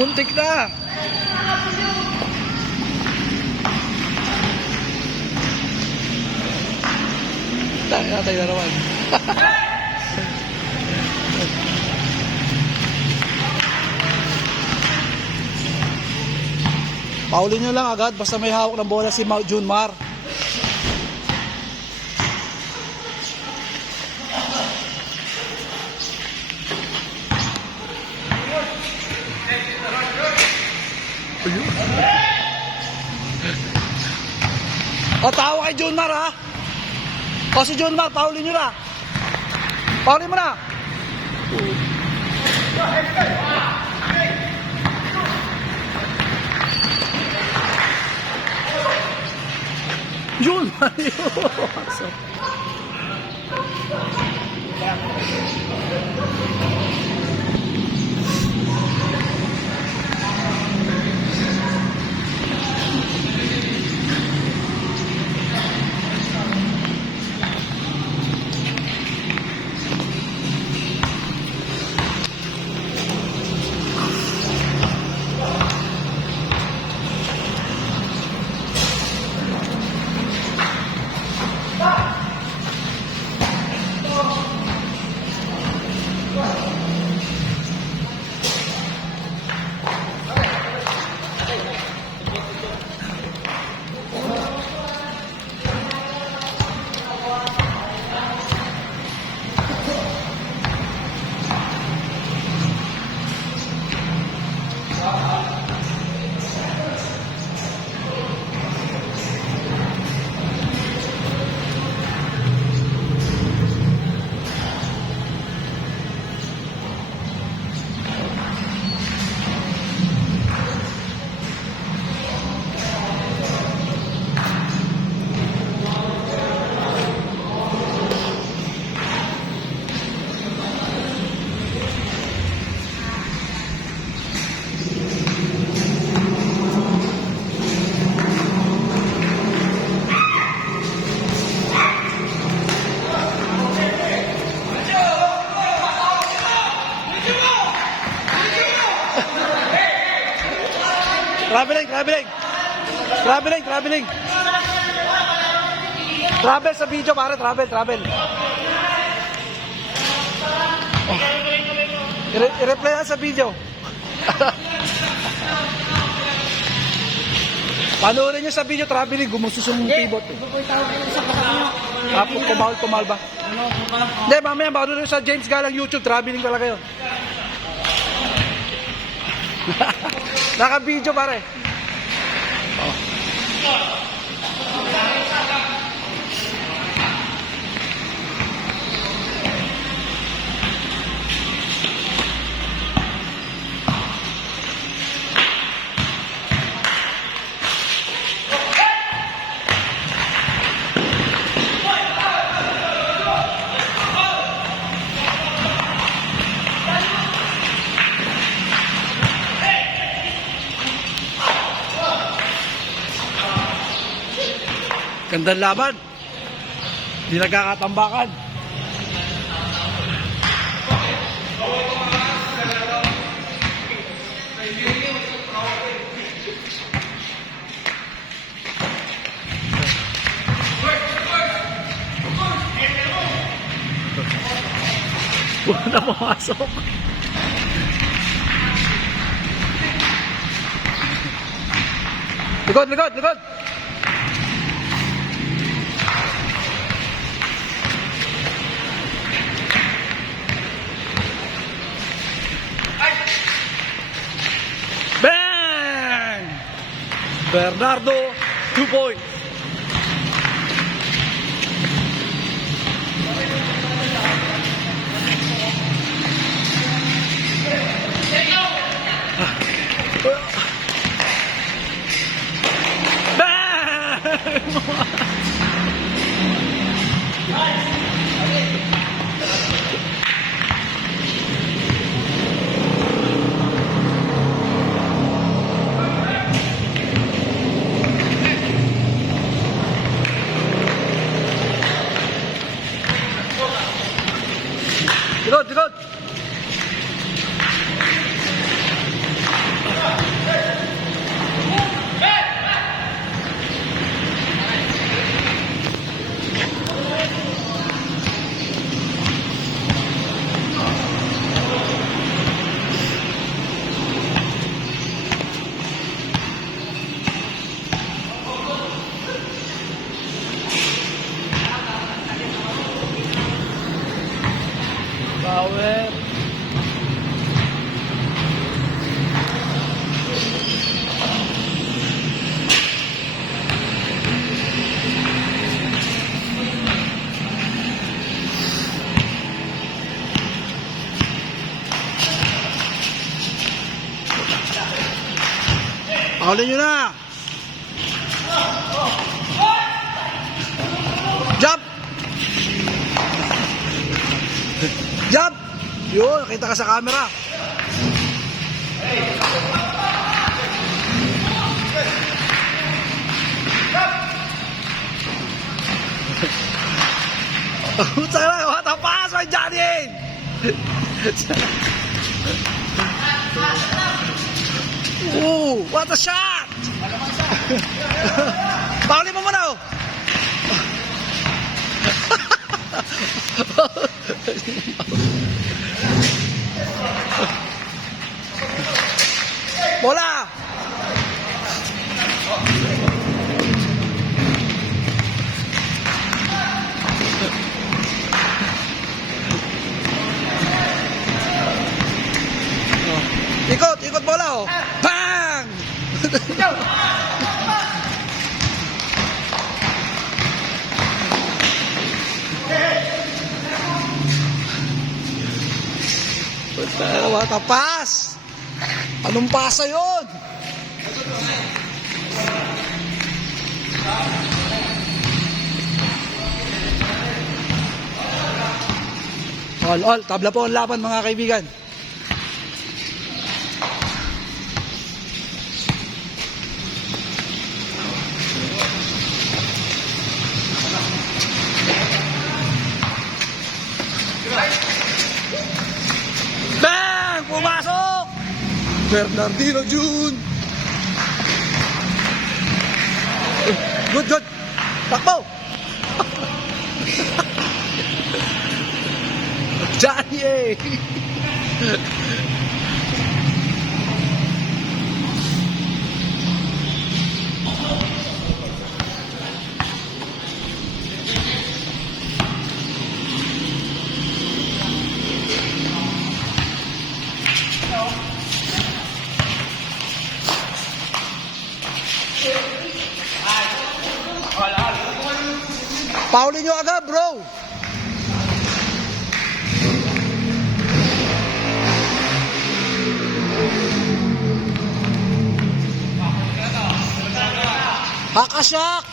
Muntik na. Tayo na naman. Paulin nyo lang agad basta may hawak ng bola si Junmar. O, tawa kay Junmar ha. O si Junmar, paulin nyo na. Paulin mo na. Junmar yun. Traveling. Travel sa video pare, travel. Oh. I-replay sa video. Panoorin nyo sa video, traveling, gumusto yung pivot. Kumal ba? Hindi, mamaya, panoorin sa James Galang YouTube, traveling talaga yun. Naka-video pare. Oh. Gandang laban. Hindi nagkakatambakan. Wala na pumasok. Likod. Bang! Bernardo, 2 points. Power. Paulin nyo na. Jump! Jump! Yun, nakita ka sa camera. Puta na, what a pass by Johnny! Ooh, what a shot! Pauli mo muna, oh! Bola! Ikot, ikot bola, oh! Bang! What a pass! Anong pasa yun? All, tabla po ang laban mga kaibigan. Bang! Pumasok! Bernardino Jun! Good, good! Takbo! Johnny eh! Paulin nyo agad, bro! Hakasyak!